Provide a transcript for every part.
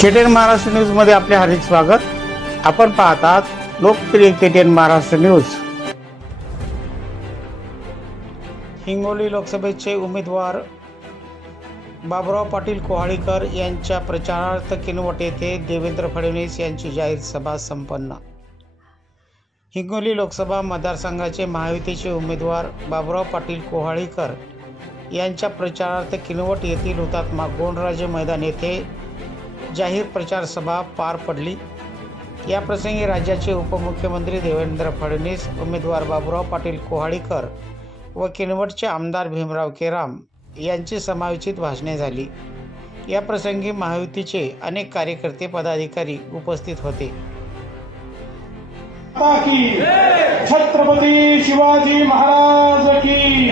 केटेन महाराष्ट्र न्यूजमध्ये आपले हार्दिक स्वागत. आपण पाहतात लोकप्रिय केटेन महाराष्ट्र न्यूज हिंगोली लोकसभेचे उमेदवार बाबुराव पाटील कोहाळीकर यांच्या प्रचारार्थ किनवट येथे देवेंद्र फडणवीस यांची जाहीर सभा संपन्न. हिंगोली लोकसभा मतदारसंघाचे महायुतीचे उमेदवार बाबुराव पाटील कोहाळीकर यांच्या प्रचारार्थ किनवट येथील हुतात्मा गोंडराजे मैदान येथे जाहीर प्रचार सभा पार पडली. याप्रसंगी राज्याचे उपमुख्यमंत्री देवेंद्र फडणवीस उमेदवार बाबुराव पाटील कोहाळीकर व किनवटचे आमदार भीमराव केराम यांची समायोजित भाषणे झाली. या प्रसंगी महायुतीचे अनेक कार्यकर्ते पदाधिकारी उपस्थित होते. की छत्रपती शिवाजी महाराज की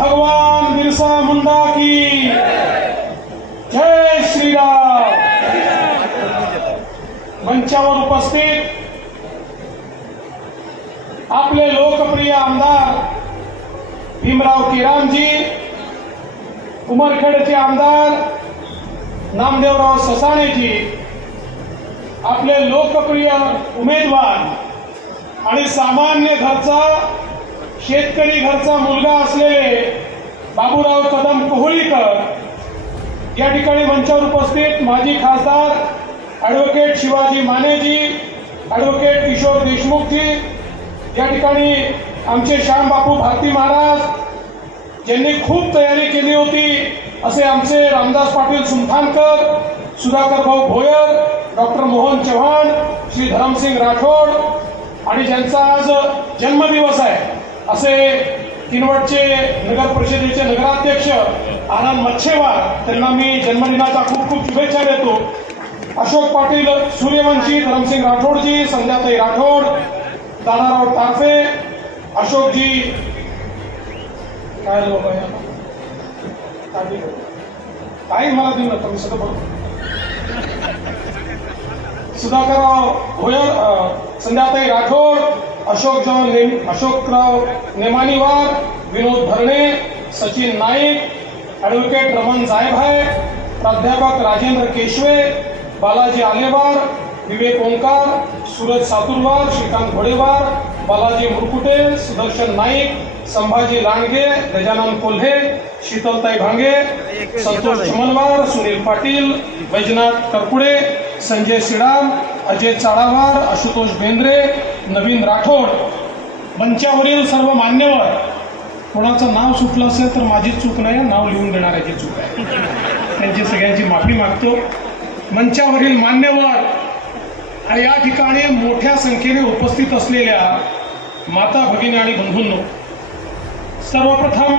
भगवान बिरसा मुंडा की जय श्रीराम. मंचावर उपस्थित आपले लोकप्रिय आमदार भीमराव किरामजी उमरखेडचे आमदार नामदेवराव ससाणेजी आपले लोकप्रिय उमेदवार आणि सामान्य घरचा शेतकरी घरचा मुलगा असलेले बाबूराव कदम कोहळीकर या ठिकाणी मंचावर उपस्थित माजी खासदार ॲडव्होकेट शिवाजी मानेजी ॲडव्होकेट किशोर देशमुखजी या ठिकाणी आमचे श्यामबापू भारती महाराज ज्यांनी खूप तयारी केली होती असे आमचे रामदास पाटील सुमठाणकर सुधाकर भाऊ भोयर डॉक्टर मोहन चव्हाण श्री धरमसिंग राठोड आणि ज्यांचा आज जन्मदिवस आहे असे किनवटचे नगर परिषदेचे नगराध्यक्ष आनंद मच्छेवार त्यांना मी जन्मदिनाचा खूप खूप शुभेच्छा देतो. अशोक पाटील सूर्यवंशी धरमसिंग राठोडजी संध्याताई राठोड दादाराव टारफे अशोकजी काय काही मला देऊ नका मी सगळं बघतो. सुधाकरराव भोयर संध्याताई राठोड अशोक जॉन ने अशोकराव नेमानीवार विनोद भरणे सचिन नाईक ॲडव्होकेट रमण जायभाय प्राध्यापक राजेंद्र केशवे बालाजी आलेवार विवेक ओंकार सूरज सातुरवार श्रीकांत घोडेवार बालाजी मुरकुटे सुदर्शन नाईक संभाजी लांडगे गजानन कोल्हे शीतलताई भांगे संतोष चमनवार सुनील पाटील वैजनाथ करपुडे संजय सिडाम अजय चाळावार आशुतोष बेंद्रे नवीन राठोड. मंचावरील सर्व मान्यवर. कोणाचं नाव सुटलं असेल तर माझी चूक नाही नाव लिहून देणाऱ्याची चूक आहे. त्यांची सगळ्यांची माफी मागतो. मंचावरील मान्यवर आणि या ठिकाणी मोठ्या संख्येने उपस्थित असलेल्या माता भगिनी आणि बंधूंनो सर्वप्रथम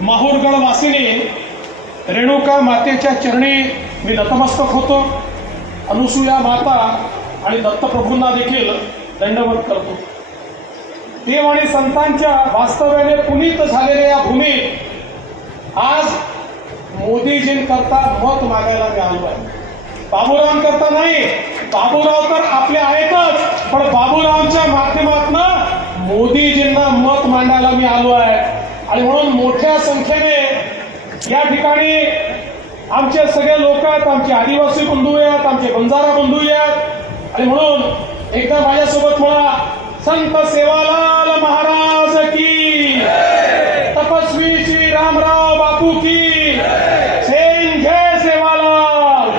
माहूरगड वासिनी रेणुका मातेच्या चरणी मी नतमस्तक होतो. अनुसूया माता आणि दत्तप्रभूंना देखील दंडवत करतो. देव आणि संतांच्या वास्तव्याने पुनीत झालेल्या या भूमीत आज मोदीजींकरता मत मागायला मी आलो आहे. बाबूरावांकरता नाही. बाबूराव तर आपले आहेतच. पण बाबूरावांच्या माध्यमातून मोदीजींना मत मांडायला मी आलो आहे. आणि म्हणून मोठ्या संख्येने या ठिकाणी आमचे सगळे लोक आहेत. आमचे आदिवासी बंधू आहेत. आमचे बंजारा बंधू आहेत. आणि म्हणून एकदा माझ्यासोबत म्हणा संत सेवालाल महाराज की. तपस्वी श्री रामराव बापू की सेन जय सेवालाल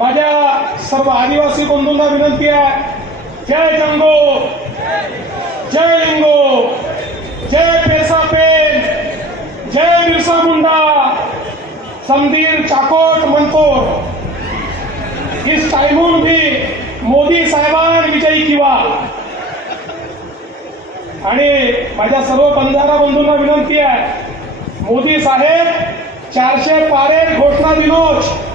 माझ्या सर्व आदिवासी बंधूंना विनंती आहे. जय जंगो. जय लिंगो. जय पेसा पेन. जय बिरसा मुंडा. समधीर चाकोट मनकोट इस टाइमून भी मोदी साहेबान विजयी किंवा आणि माझ्या सर्व बंधारा बंधूंना विनंती आहे. मोदी साहेब चारशे पारे घोषणा दिनोच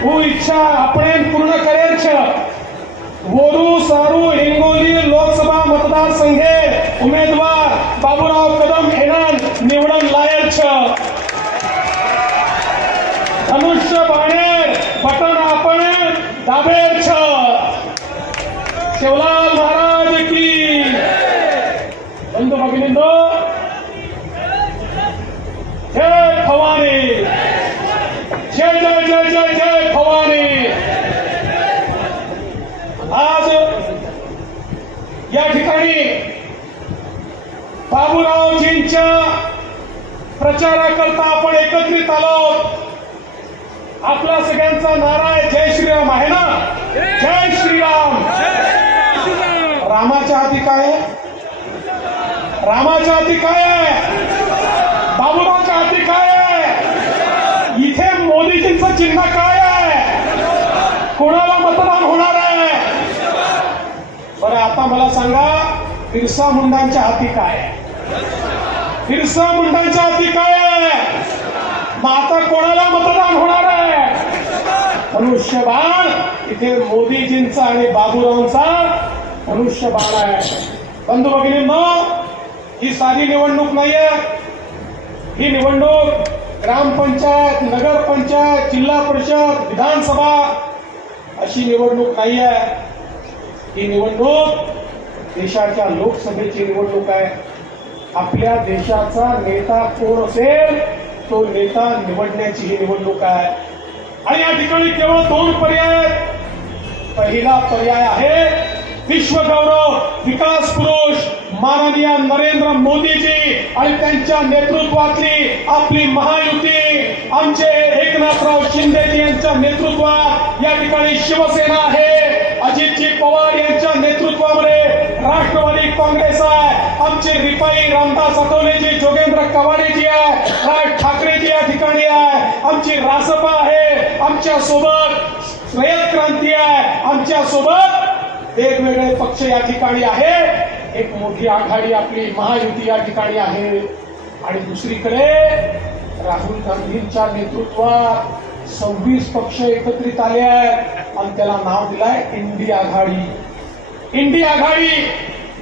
इच्छा पूर्ण करेल वोरू सारू हिंगोली लोकसभा मतदार संघ उमेदवार बाबूराव कदम खेळ निवडून लायल धनुष्य बाणे बटन आपण दाबेल शिवलाल महाराज प्रचाराकरता आपण एकत्रित आलो. आपला सगळ्यांचा नारा आहे. जय श्रीराम आहे ना? जय श्रीराम. रामाच्या हाती काय आहे? रामाच्या हाती काय आहे? बाबुरावच्या हाती काय आहे? इथे मोदीजींचं चिन्ह काय आहे? कोणाला मतदान होणार आहे? बरं आता मला सांगा बिरसा मुंडांच्या हाती काय आहे? बिरसा मुंडांच्या हाती काय आहे? मग आता कोणाला मतदान होणार आहे? धनुष्यबाण इथे मोदीजींचा आणि बाबूरावांचा धनुष्यबाण आहे. बंधू मग ही साधी निवडणूक नाहीये. ही निवडणूक ग्रामपंचायत नगरपंचायत जिल्हा परिषद विधानसभा अशी निवडणूक नाही आहे ही निवडणूक देशाच्या लोकसभेची निवडणूक आहे. आपल्या देशाचा नेता कोण असेल तो नेता निवडण्याची ही निवडणूक आहे. आणि या ठिकाणी केवळ दोन पर्याय आहेत. पहिला पर्याय आहे विश्वगौरव विकास पुरुष. माननीय नरेंद्र मोदीजी आणि त्यांच्या नेतृत्वातली आपली महायुती. आमचे एकनाथराव शिंदेजी यांच्या नेतृत्वात या ठिकाणी शिवसेना आहे. अजितजी पवार यांच्या नेतृत्वामध्ये राष्ट्रवादी काँग्रेस आहे. आमचे रिपाई रामदास आठवलेजी जोगेंद्र कवाडेजी आहे. राज ठाकरेजी या ठिकाणी आहे. आमची रासपा आहे. आमच्यासोबत रयत क्रांती आहे. आमच्यासोबत वेगवेगळे पक्ष या ठिकाणी आहे एक मोठी आघाडी आपली महायुती या ठिकाणी आहे. आणि दुसरीकडे राहुल गांधींच्या नेतृत्वात सव्वीस पक्ष एकत्रित आले आहेत आणि त्याला नाव दिलाय इंडी आघाडी. इंडी आघाडी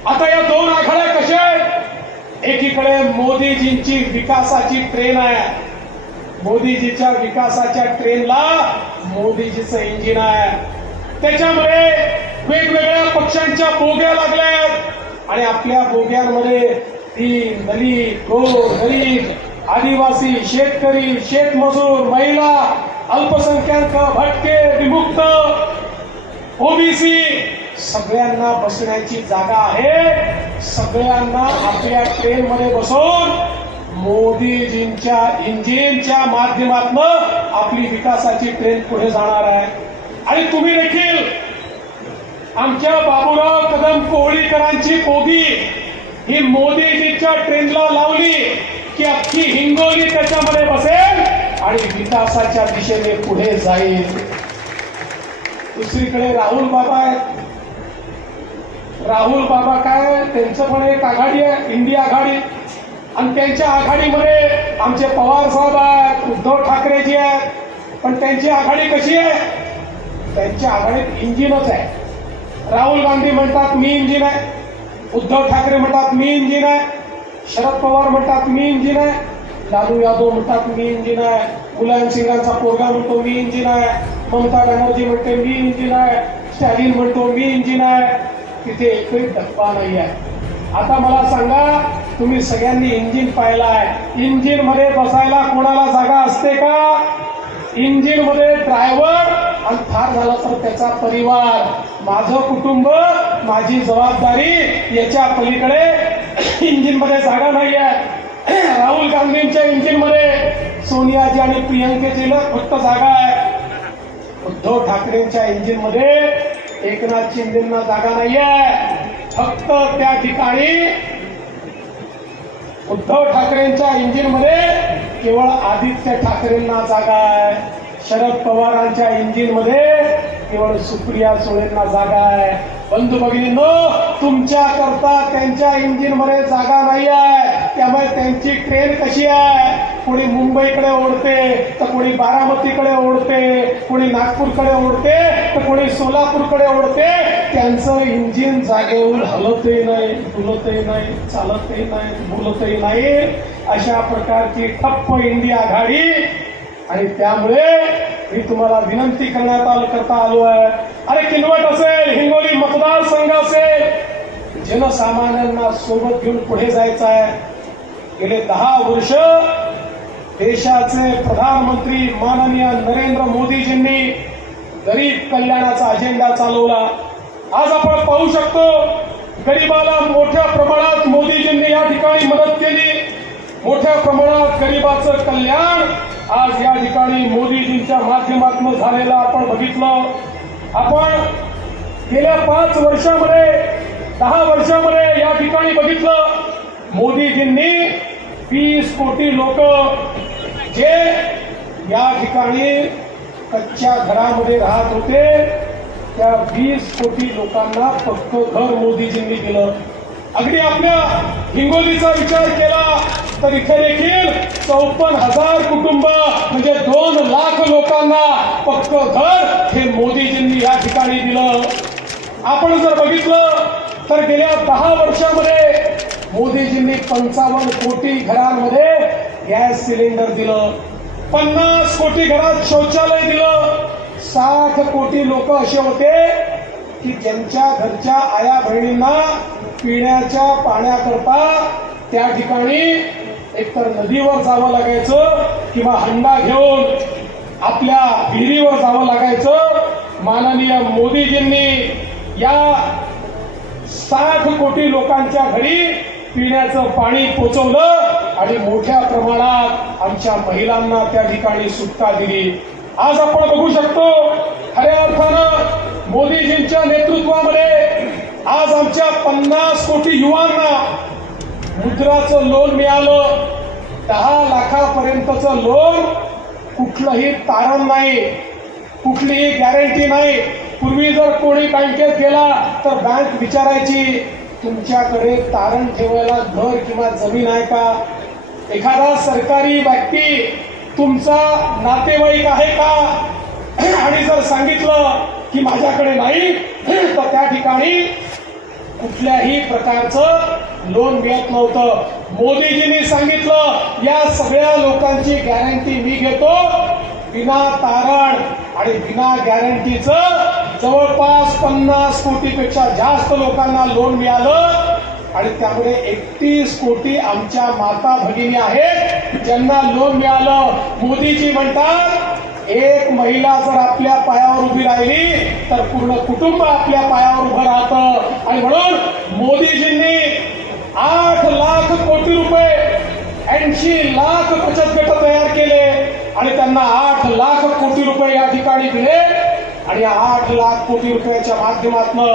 आता या दोन आघाड्या कशा आहेत? एकीकडे मोदीजींची विकासाची ट्रेन आहे. मोदीजीच्या विकासाच्या ट्रेनला मोदीजीचं इंजिन आहे. त्याच्यामुळे वेगवेगळ्या पक्षांच्या बोग्या लागल्यात आणि आपल्या बोग्यांमध्ये ती दलित गोर गरीब आदिवासी शेतकरी शेतमजूर महिला अल्पसंख्याक भटके विमुक्त. ओबीसी सगळ्यांना बसण्याची जागा आहे. सगळ्यांना आपल्या ट्रेन मध्ये मोदीजींच्या इंजिनच्या माध्यमातून आपली विकासाची ट्रेन पुढे जाणार आहे. आणि तुम्ही देखील आमच्या बाबूराव कदम कोहळीकरांची बोगी ही मोदीजीच्या ट्रेनला लावली की अख्खी हिंगोली त्याच्यामध्ये बसेल. आणि विकासाच्या दिशेने पुढे जाईल. दुसरीकडे राहुल बाबा आहेत. राहुल बाबा काय? त्यांचं पण एक आघाडी आहे इंडिया आघाडी. आणि त्यांच्या आघाडीमध्ये आमचे पवार साहेब आहेत उद्धव ठाकरेजी आहेत. पण त्यांची आघाडी कशी आहे? त्यांच्या आघाडीत इंजिनच आहे. राहुल गांधी म्हणतात मी इंजिन आहे. उद्धव ठाकरे म्हणतात मी इंजिन आहे. शरद पवार म्हणतात मी इंजिन आहे. लालू यादव म्हणतात मी इंजिन आहे. मुलायम सिंगांचा पोरगा म्हणतो मी इंजिन आहे. ममता बॅनर्जी म्हणते मी इंजिन आहे. स्टॅलिन म्हणतो मी इंजिन आहे. तिथे एकही धप्पा नाही आहे. आता मला सांगा तुम्ही सगळ्यांनी इंजिन पाहिलाय इंजिनमध्ये बसायला कोणाला जागा असते का? इंजिनमध्ये ड्रायव्हर आणि फार झाला तर त्याचा परिवार. माझं कुटुंब माझी जबाबदारी याच्या पलीकडे इंजिनमध्ये जागा नाही आहे. राहुल गांधींच्या इंजिनमध्ये सोनियाजी आणि प्रियंकेजीला फक्त जागा आहे. उद्धव ठाकरेंच्या इंजिनमध्ये एकनाथ शिंदेना जागा नाहीये. फक्त त्या ठिकाणी उद्धव ठाकरेंच्या इंजिनमध्ये केवळ आदित्य ठाकरेंना जागा आहे. शरद पवारांच्या इंजिनमध्ये केवळ सुप्रिया सुळेंना जागा आहे. बंधू भगिनींनो तुमच्या करता त्यांच्या इंजिनमध्ये जागा नाही आहे त्यामुळे त्यांची ट्रेन कशी आहे? कोणी मुंबईकडे ओढते तर कोणी बारामतीकडे ओढते कोणी नागपूरकडे ओढते तर कोणी सोलापूरकडे ओढते. त्यांचं इंजिन जागेवर हलतही नाही डुलतही नाही चालतही नाही बोलतही नाही. अशा प्रकारची ठप्प इंडिया आघाडी. आणि त्यामुळे मी तुम्हाला विनंती करण्यात आलं करता आलो आहे. अरे किनवट असेल हिंगोली मतदारसंघ असेल. जनसामान्यांना सोबत घेऊन पुढे जायचं आहे. गेले दहा वर्ष देशाचे प्रधानमंत्री माननीय नरेंद्र मोदीजींनी गरीब कल्याणाचा अजेंडा चालवला. आज आपण पाहू शकतो गरीबाला मोठ्या प्रमाणात मोदीजींनी या ठिकाणी मदत केली. मोठ्या प्रमाणात गरिबाचं कल्याण आज या ठिकाणी मोदीजींच्या माध्यमातून झालेलं आपण बघितलं. आपण गेल्या पाच वर्षामध्ये दहा वर्षामध्ये या ठिकाणी बघितलं मोदीजींनी वीस कोटी लोक जे या ठिकाणी कच्च्या घरामध्ये राहत होते त्या वीस कोटी लोकांना पक्क घर मोदीजींनी दिलं. अगदी आपल्या हिंगोलीचा विचार केला तर इथे देखील चौपन्न हजार कुटुंब म्हणजे दोन लाख लोकांना पक्क घर हे मोदीजींनी या ठिकाणी दिलं. आपण जर बघितलं तर गेल्या दहा वर्षामध्ये मोदीजींनी पंचावन्न कोटी घरांमध्ये गॅस सिलेंडर दिलं पन्नास कोटी घरात शौचालय दिलं साठ कोटी लोक असे होते की ज्यांच्या घरच्या आया बहिणींना पिण्याच्या पाण्याकरता त्या ठिकाणी एकतर नदीवर जावं लागायचं किंवा हंडा घेऊन आपल्या विहिरीवर जावं लागायचं. माननीय मोदीजींनी या साठ कोटी लोकांच्या घरी पिण्याचं पाणी पोचवलं आणि मोठ्या प्रमाणात आमच्या महिलांना त्या ठिकाणी सुटका दिली. आज आपण बघू शकतो खऱ्या अर्थानं मोदीजींच्या नेतृत्वामध्ये आज आमच्या पन्नास कोटी युवांना मुद्राचं लोन मिळालं. दहा लाखापर्यंतचं लोन कुठलंही तारण नाही कुठलीही गॅरंटी नाही. पूर्वी जर कोणी बँकेत गेला तर बँक विचारायची तुमच्याकडे तारण ठेवायला घर किंवा जमीन आहे का? एखादा सरकारी व्यक्ती तुमचा नातेवाईक आहे का? आणि जर सांगितलं की माझ्याकडे नाही तर त्या ठिकाणी कुठल्याही प्रकारचं लोन मिळत नव्हतं. मोदीजींनी सांगितलं या सगळ्या लोकांची गॅरंटी मी घेतो बिना तारण आणि बिना गॅरंटीचं जवळपास पन्नास कोटीपेक्षा जास्त लोकांना लोन मिळालं. आणि त्यामुळे एकतीस कोटी आमच्या माता भगिनी आहेत. ज्यांना लोन मिळालं मोदीजी म्हणतात एक महिला जर आपल्या पायावर उभी राहिली तर पूर्ण कुटुंब आपल्या पायावर उभं राहतं. आणि म्हणून मोदीजींनी आठ लाख कोटी रुपये ऐंशी लाख बचत गट तयार केले. आणि त्यांना आठ लाख कोटी रुपये या ठिकाणी दिले. आणि आठ लाख कोटी रुपयाच्या माध्यमातून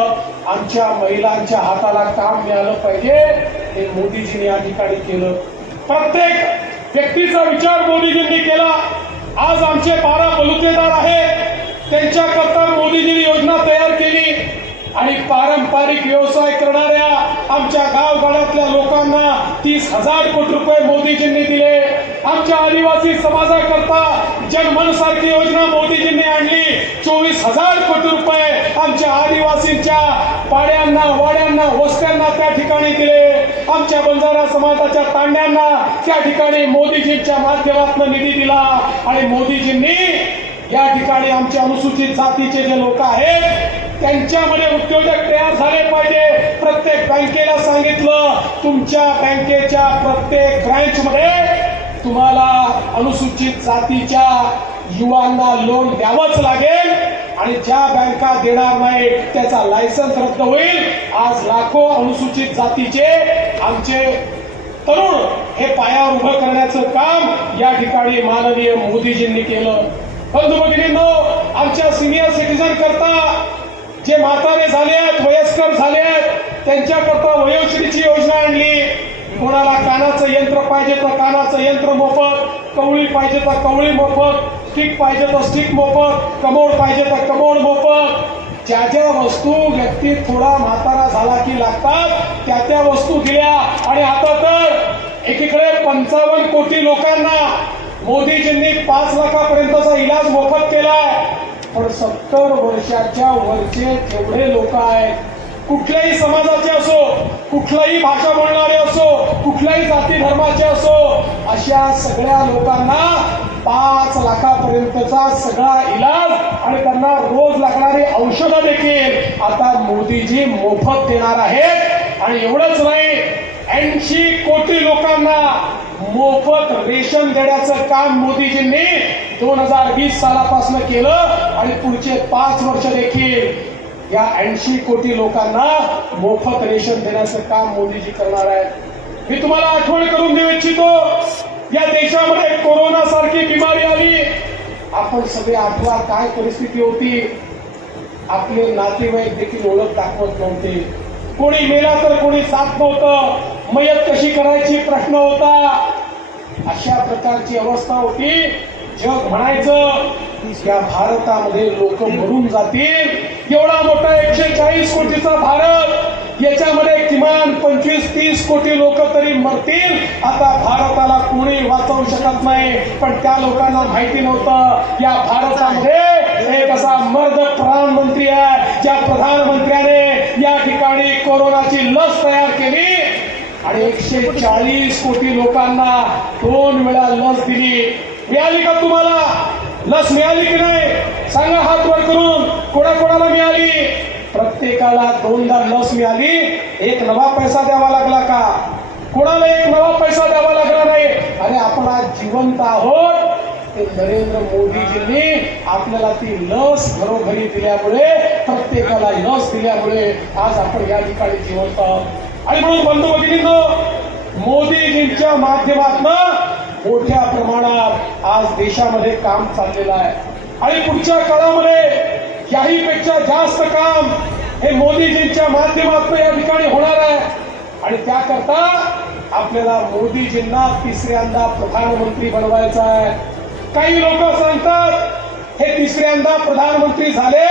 आमच्या महिलांच्या हाताला काम मिळालं पाहिजे हे मोदीजींनी या ठिकाणी केलं. प्रत्येक व्यक्तीचा विचार मोदीजींनी केला. आज आमचे बारा बलुतेदार आहेत. त्यांच्याकरता मोदीजींनी योजना तयार केली. आणि पारंपरिक व्यवसाय करणाऱ्या आमच्या गावगाड्यातल्या लोकांना तीस हजार कोटी रुपये मोदीजींनी दिले. आमच्या आदिवासी समाजाकरता जनमन सारखी योजना मोदीजींनी आणली. चोवीस हजार कोटी रुपये आमच्या आदिवासींच्या पाड्यांना वाड्यांना वस्त्यांना त्या ठिकाणी दिले. आमच्या बंजारा समाजाच्या तांड्यांना त्या ठिकाणी मोदीजींच्या माध्यमातून निधी दिला. आणि मोदीजींनी या ठिकाणी आमच्या अनुसूचित जातीचे जे लोक आहेत त्यांच्यामध्ये उद्योजक तयार झाले पाहिजे. प्रत्येक बँकेला सांगितलं तुमच्या बँकेच्या प्रत्येक ब्रँचमध्ये तुम्हाला अनुसूचित जातीच्या युवांना लोन द्यावंच लागेल आणि ज्या बँका देणार नाही त्याचा लायसन्स रद्द होईल. आज लाखो अनुसूचित जातीचे आमचे तरुण हे पायावर उभं करण्याचं काम या ठिकाणी माननीय मोदीजींनी केलं. बंधू भगिनींनो आमच्या सिनियर सिटीजन करता जे म्हातारे झाले आहेत वयस्कर झाले आहेत त्यांच्याकरता वयोश्रीची योजना आणली. कोणाला कानाचं यंत्र पाहिजे तर कानाचं यंत्र मोफत कवळी पाहिजे तर कवळी मोफत स्टिक पाहिजे तर स्टिक मोफत कमोड पाहिजे तर कमोड मोफत. ज्या ज्या वस्तू व्यक्ती थोडा म्हातारा झाला की लागतात त्या त्या वस्तू दिल्या. आणि आता तर एकीकडे पंचावन्न कोटी लोकांना मोदीजींनी पाच लाखापर्यंतचा इलाज मोफत केलाय. पण सत्तर वर्षाच्या वरचे जेवढे लोक आहेत कुठल्याही समाजाचे असो कुठलाही भाषा बोलणारे असो कुठल्याही जाती धर्माचे असो अशा सगळ्या लोकांना पाच लाखापर्यंतचा सगळा इलाज आणि त्यांना रोज लागणारी औषधं देखील आता मोदीजी मोफत देणार आहेत. आणि एवढंच नाही ऐंशी कोटी लोकांना मोफत रेशन देण्याचं काम मोदीजींनी दोन हजार वीस सालापासून केलं आणि पुढचे पाच वर्ष देखील या ऐंशी कोटी लोकांना मोफत रेशन देण्याचं काम मोदीजी करणार आहेत. मी तुम्हाला आठवण करून देऊ इच्छितो या देशामध्ये कोरोना सारखी बिमारी आली. आपण सगळे आठवा काय परिस्थिती होती. आपले नातेवाईक देखील ओळख दाखवत नव्हते. कोणी मेला तर कोणी साथ नव्हतं. मयत कशी करायची प्रश्न होता. अशा प्रकारची अवस्था होती. जग म्हणायचं या भारतामध्ये लोक मरून जातील. एवढा मोठा एकशे चाळीस कोटीचा भारत. याच्यामध्ये किमान पंचवीस तीस कोटी लोक तरी मरतील. आता भारताला कोणी वाचवू शकत नाही. पण त्या लोकांना माहिती नव्हतं. या भारतामध्ये एक असा मर्द प्रधानमंत्री आहे ज्या प्रधानमंत्र्याने या ठिकाणी कोरोनाची लस तयार केली. आणि एकशे चाळीस कोटी लोकांना दोन वेळा लस दिली. मिळाली का तुम्हाला? लस मिळाली की नाही? सांगा हात वर करून. कोणाकोणाला मिळाली? प्रत्येकाला दोनदा लस मिळाली. एक नवा पैसा द्यावा लागला का? कोणाला एक नवा पैसा द्यावा लागला नाही? अरे आपण आज जिवंत आहोत. ते नरेंद्र मोदीजींनी आपल्याला ती लस घरोघरी दिल्यामुळे प्रत्येकाला लस दिल्यामुळे आज आपण या ठिकाणी जिवंत आहोत. आणि म्हणून बंधू भगिनींनो मोदीजींच्या माध्यमातून मोठ्या प्रमाणात आज देशामध्ये काम चाललेलं आहे. आणि पुढच्या काळामध्ये याहीपेक्षा जास्त काम हे मोदीजींच्या माध्यमातून या ठिकाणी होणार आहे. आणि त्याकरता आपल्याला मोदीजींना तिसऱ्यांदा प्रधानमंत्री बनवायचं आहे. काही लोक सांगतात हे तिसऱ्यांदा प्रधानमंत्री झाले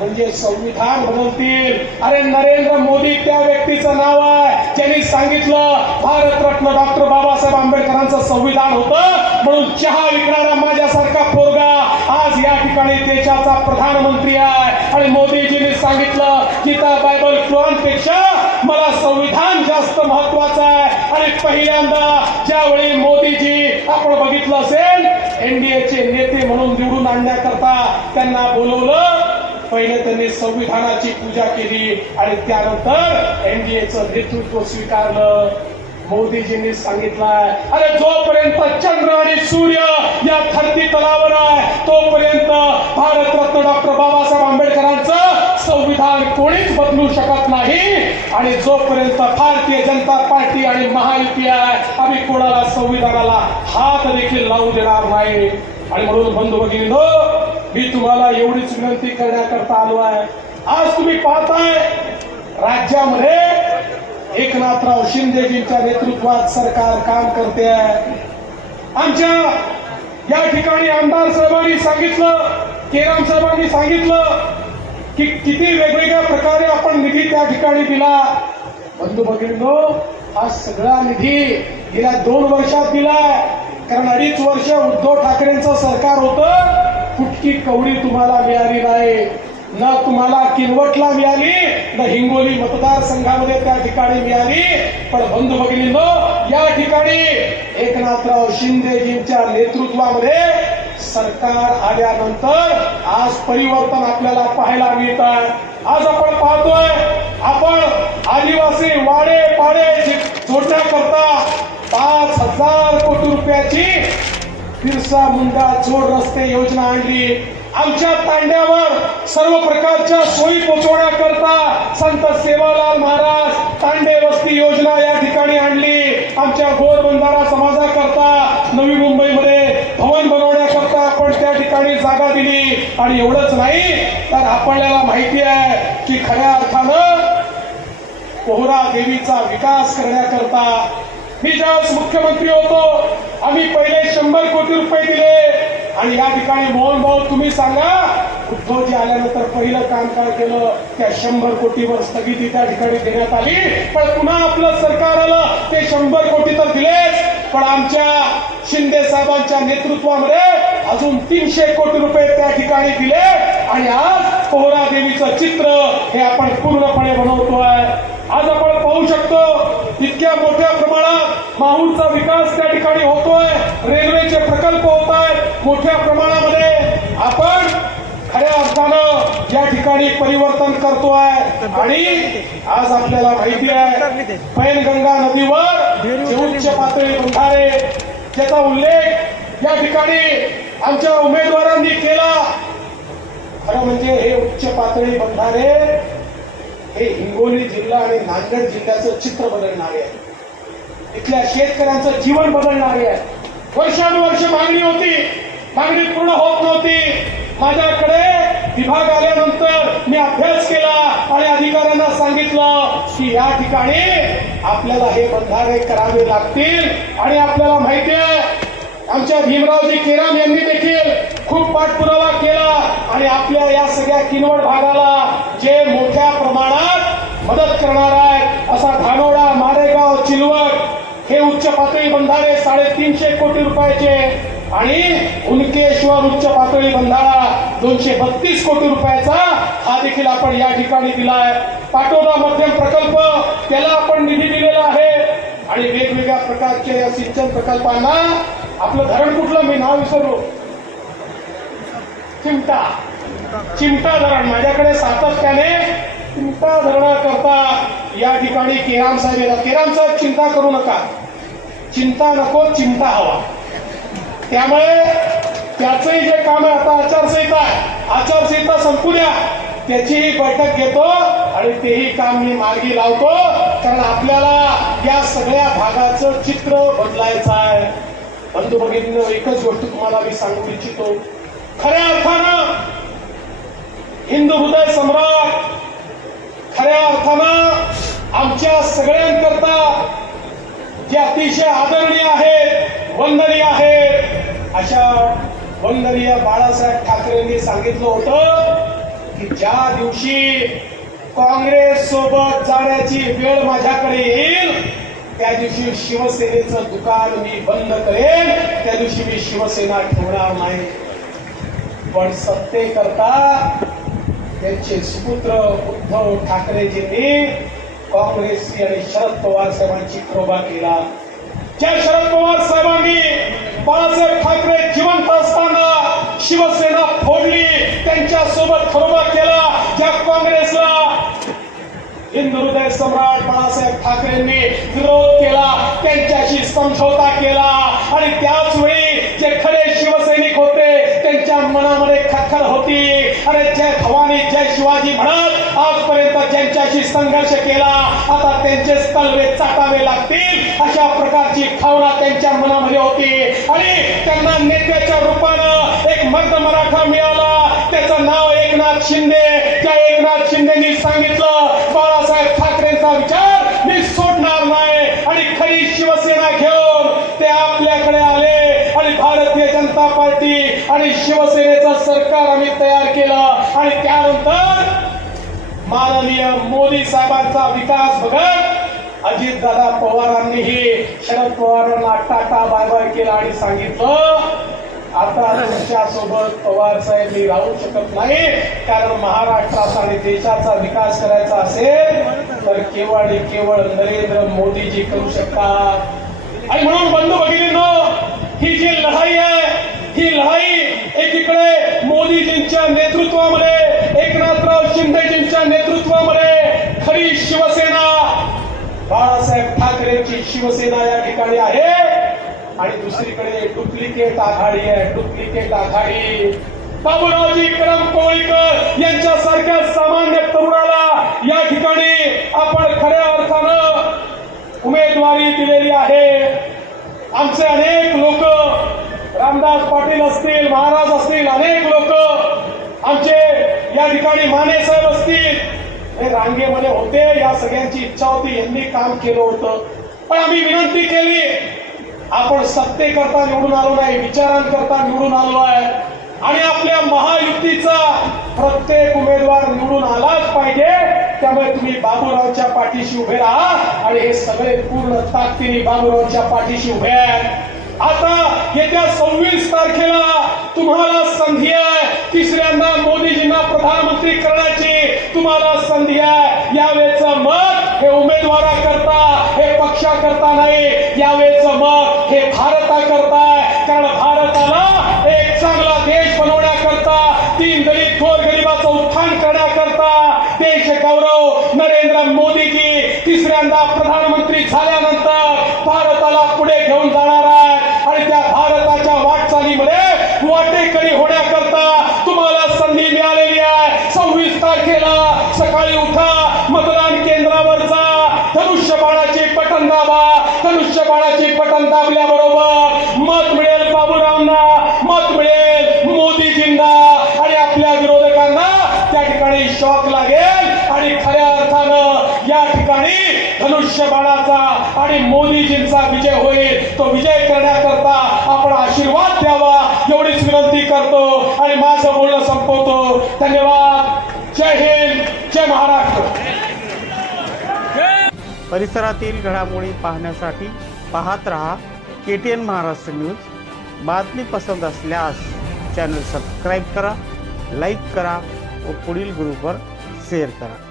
म्हणजे संविधान बदलतील अरे नरेंद्र मोदी त्या व्यक्तीचं नाव आहे. ज्यांनी सांगितलं भारतरत्न डॉक्टर बाबासाहेब आंबेडकरांचं संविधान होतं म्हणून चहा विकणारा माझ्यासारखा पोरगा आज या ठिकाणी देशाचा प्रधानमंत्री आहे. आणि मोदीजींनी सांगितलं गीता बायबलपेक्षा मला संविधान जास्त महत्वाचं आहे. आणि पहिल्यांदा ज्यावेळी मोदीजी आपण बघितलं असेल एनडीएचे नेते म्हणून निवडून आणण्याकरता त्यांना बोलवलं पहिले त्यांनी संविधानाची पूजा केली आणि त्यानंतर एनडीएचं नेतृत्व स्वीकारलं. मोदीजींनी सांगितलंय अरे जोपर्यंत चंद्र आणि सूर्य या धरती तलावर आहे तोपर्यंत भारतरत्न डॉक्टर बाबासाहेब आंबेडकरांचं संविधान कोणीच बदलू शकत नाही. आणि जोपर्यंत भारतीय जनता पार्टी आणि महायुती आहे आम्ही कोणाला संविधानाला हात देखील लावू देणार नाही. आणि म्हणून बंधू भगिनी मी तुम्हाला एवढीच विनंती करण्याकरता आलो आहे. आज तुम्ही पाहताय राज्यामध्ये एकनाथराव शिंदेजींच्या नेतृत्वात सरकार काम करते आहे. आमच्या या ठिकाणी आमदार साहेबांनी सांगितलं केराम साहेबांनी सांगितलं की किती वेगवेगळ्या प्रकारे आपण निधी त्या ठिकाणी दिला. बंधू भगिनींनो हा सगळा निधी गेल्या दोन वर्षात दिलाय. कारण अडीच वर्ष उद्धव ठाकरेंचं सरकार होतं. फुटकी कवडी तुम्हाला मिळाली नाही न तुम्हाला किनवटला मिळाली न हिंगोली मतदारसंघामध्ये त्या ठिकाणी मिळाली. पण बंधू भगिनींनो या ठिकाणी एकनाथराव शिंदेजींच्या नेतृत्वामध्ये सरकार आल्यानंतर आज परिवर्तन आपल्याला पाहायला मिळत आहे आज आपण पाहतोय आपण आदिवासी वाडे पाडे जोडण्याकरता पाच हजार कोटी रुपयाची बिरसा मुंडा जोड रस्ते योजना आणली. आमच्या तांड्यावर सर्व प्रकारच्या सोयी पोहोचवण्याकरता संत सेवालाल महाराज तांडे वस्ती योजना या ठिकाणी आणली. आमच्या गोर बंधारा समाजाकरता नवी मुंबईमध्ये भवन बनवण्याकरता आपण त्या ठिकाणी जागा दिली. आणि एवढंच नाही तर आपल्याला माहिती आहे की खऱ्या अर्थानं पोहरा देवीचा विकास करण्याकरता मी ज्यावेळेस मुख्यमंत्री होतो आम्ही पहिले शंभर कोटी रुपये दिले. आणि या ठिकाणी मोहन भाऊ तुम्ही सांगा उद्धवजी आल्यानंतर पहिलं काम काय केलं? त्या शंभर कोटीवर स्थगिती त्या ठिकाणी देण्यात आली. पण पुन्हा आपलं सरकार आलं. ते शंभर कोटी तर दिलेच. पण आमच्या शिंदे साहेबांच्या नेतृत्वामध्ये अजून तीनशे कोटी रुपये त्या ठिकाणी दिले. आणि आज पोहरा देवीचं चित्र हे आपण पूर्णपणे बनवतोय. आज आपण पाहू शकतो इतक्या मोठ्या प्रमाणात माहूरचा विकास त्या ठिकाणी होतोय. रेल्वेचे प्रकल्प होत आहेत मोठ्या प्रमाणामध्ये आपण खऱ्या अर्थानं या ठिकाणी परिवर्तन करतोय. आणि आज आपल्याला माहिती आहे पैनगंगा नदीवर जे उच्च पातळी बंधारे त्याचा उल्लेख या ठिकाणी आमच्या उमेदवारांनी केला. खरं म्हणजे हे उच्च पातळी बंधारे हे हिंगोली जिल्हा आणि नांदेड जिल्ह्याचं चित्र बदलणारे आहे. इथल्या शेतकऱ्यांचं जीवन बदलणारे आहे. वर्षानुवर्ष मागणी होती. मागणी पूर्ण होत नव्हती. माझ्याकडे विभाग आल्यानंतर मी अभ्यास केला आणि अधिकाऱ्यांना सांगितलं की या ठिकाणी आपल्याला हे बंधारे करावे लागतील आणि आपल्याला माहिती आहे आमच्या भीमरावजी केराम यांनी देखील खूप पाठपुरावा केला आणि आपल्या या सगळ्या किनवट भागाला जे मोठ्या प्रमाणात मदत करणार आहे असा धानोडा मारेगाव चिलवट हे उच्च पातळी बंधारे साडेतीनशे कोटी रुपयाचे आणि उनकेश्वर उच्च पातळी बंधारा दोनशे बत्तीस कोटी रुपयाचा हा देखील आपण या ठिकाणी दिलाय. पाटोदा मध्यम प्रकल्प त्याला आपण निधी दिलेला आहे आणि वेगवेगळ्या प्रकारच्या या सिंचन प्रकल्पांना आपलं धरण कुठलं मी नाव विसरलो. चिमटा चिमटा धरण. माझ्याकडे सातत्याने चिमटा धरणाकरता या ठिकाणी किराम साहेब येतात. साहेब चिंता करू नका. चिंता नको चिमटा हवा. त्यामुळे त्याचंही जे काम आहे आता आचारसंहिता आहे. आचारसंहिता संपू द्या. त्याचीही बैठक घेतो आणि तेही काम मी मार्गी लावतो. कारण आपल्याला या सगळ्या भागाचं चित्र बदलायचं आहे. बंधू भगिनींनो एकच गोष्ट तुम्हाला मी सांगू इच्छितो. खऱ्या अर्थानं हिंदू हृदय सम्राट खऱ्या अर्थानं आमच्या सगळ्यांकरता जे अतिशय आदरणीय आहेत वंदनीय आहेत अशा वंदनीय बाळासाहेब ठाकरेंनी सांगितलं होतं की ज्या दिवशी काँग्रेस सोबत जाण्याची वेळ माझ्याकडे येईल त्या दिवशी शिवसेनेचं दुकान मी बंद करेन. त्या दिवशी मी शिवसेना ठेवणार नाही. पण सत्तेकरता त्यांचे सुपुत्र उद्धव ठाकरेजींनी काँग्रेसची आणि शरद पवार साहेबांची प्रोभा केला. ज्या शरद पवार साहेबांनी बाळासाहेब ठाकरे जिवंत असताना शिवसेना फोडली. त्यांच्यासोबत खरोबा केला. ज्या काँग्रेसला हिंदू हृदय सम्राट बाळासाहेब ठाकरेंनी विरोध केला त्यांच्याशी समझोता केला. आणि त्याच वेळी जे खरे शिवसैनिक होते त्यांच्या मनामध्ये खखर होती. अरे जय भवानी जय शिवाजी म्हणत आजपर्यंत ज्यांच्याशी संघर्ष केला आता त्यांचे तलवे चाटावे लागतील. अशा प्रकारची भावना त्यांच्या मनामध्ये होती. आणि त्यांना नेत्याच्या रूपानं एक मर्द मराठा मिळाला. त्याचं नाव एकनाथ शिंदे. त्या एकनाथ शिंदेनी सांगितलं शिवसेनेचा विचार मी सोडणार नाही. आणि खरी शिवसेना घेऊन ते आपल्याकडे आले. आणि भारतीय जनता पार्टी आणि शिवसेनेचं सरकार आम्ही तयार केलं. आणि त्यानंतर माननीय मोदी साहेबांचा विकास बघत अजितदादा पवारांनीही शरद पवारांना टाटा बाय बाय केला आणि सांगितलं आता तुमच्यासोबत पवार साहेब मी राहू शकत नाही. कारण महाराष्ट्राचा आणि देशाचा विकास करायचा असेल तर केवळ आणि केवळ नरेंद्र मोदीजी करू शकतात. आणि म्हणून बंधू भगिनींनो ही जी लढाई आहे ही लढाई एकीकडे मोदीजींच्या नेतृत्वामध्ये एकनाथराव शिंदेजींच्या नेतृत्वामध्ये खरी शिवसेना. बाळासाहेब ठाकरेंची शिवसेना या ठिकाणी आहे. आणि दुसरीकडे डुप्लिकेट आघाडी आहे डुप्लिकेट आघाडी. बाबूरावजी करम कोळीकर यांच्यासारख्या सामान्य तरुणाला या ठिकाणी आपण खऱ्या अर्थानं उमेदवारी दिलेली आहे. आमचे अनेक लोक रामदास पाटील असतील महाराज असतील अनेक लोक आमचे या ठिकाणी माने साहेब असतील. हे रांगेमध्ये होते या सगळ्यांची इच्छा होती यांनी काम केलं होतं. पण आम्ही विनंती केली आपण सत्तेकरता निवडून आलो नाही विचारांकरता निवडून आलो आहे. आणि आपल्या महायुतीचा प्रत्येक उमेदवार निवडून आलाच पाहिजे. त्यामुळे तुम्ही बाबूरावच्या पाठीशी उभे राहा आणि हे सगळे पूर्ण ताकदीने बाबूरावच्या पाठीशी उभे आहेत आता येत्या सव्वीस तारखेला तुम्हाला संधी आहे. तिसऱ्यांदा मोदीजींना प्रधानमंत्री करण्याची तुम्हाला संधी आहे. यावेळेचं मत हे उमेदवाराकरता हे पक्षाकरता नाही. यावेळेचं मत हे भारता करता कारण भारताला एक चांगला देश बनवण्याकरता तीन दलित थोर गरिबाचं उत्थान करण्याकरता देश गौरव नरेंद्र मोदीजी तिसऱ्यांदा प्रधानमंत्री झाल्यानंतर भारताला पुढे घेऊन जाणार आहे. आणि त्या भारताच्या वाटचालीमध्ये वाटेकरी होण्याकरता तुम्हाला संधी मिळालेली आहे. सव्वीस तारखेला सकाळी उठा मतदान केंद्रावर जा. धनुष्यबाणाचे पटन दाबा धनुष्यबाणाची पटन दाबल्याबरोबर मत मिळेल बाबूरावांना मत मिळेल मोदीजींना आणि आपल्या विरोधकांना त्या ठिकाणी शॉक लागेल आणि खऱ्या अर्थानं या ठिकाणी धनुष्यबाणाचा आणि मोदीजींचा विजय होईल. तो विजय करण्याकरता आपण आशीर्वाद द्यावा एवढीच विनंती करतो आणि माझं बोलणं संपवतो. धन्यवाद. जय हिंद. जय महाराष्ट्र. परिसरातील घडामोडी पाहण्यासाठी पाहत रहा K T N Maharashtra news. बातमी पसंत असल्यास चॅनल सबस्क्राईब करा लाईक करा व पुढील ग्रुपवर शेअर करा.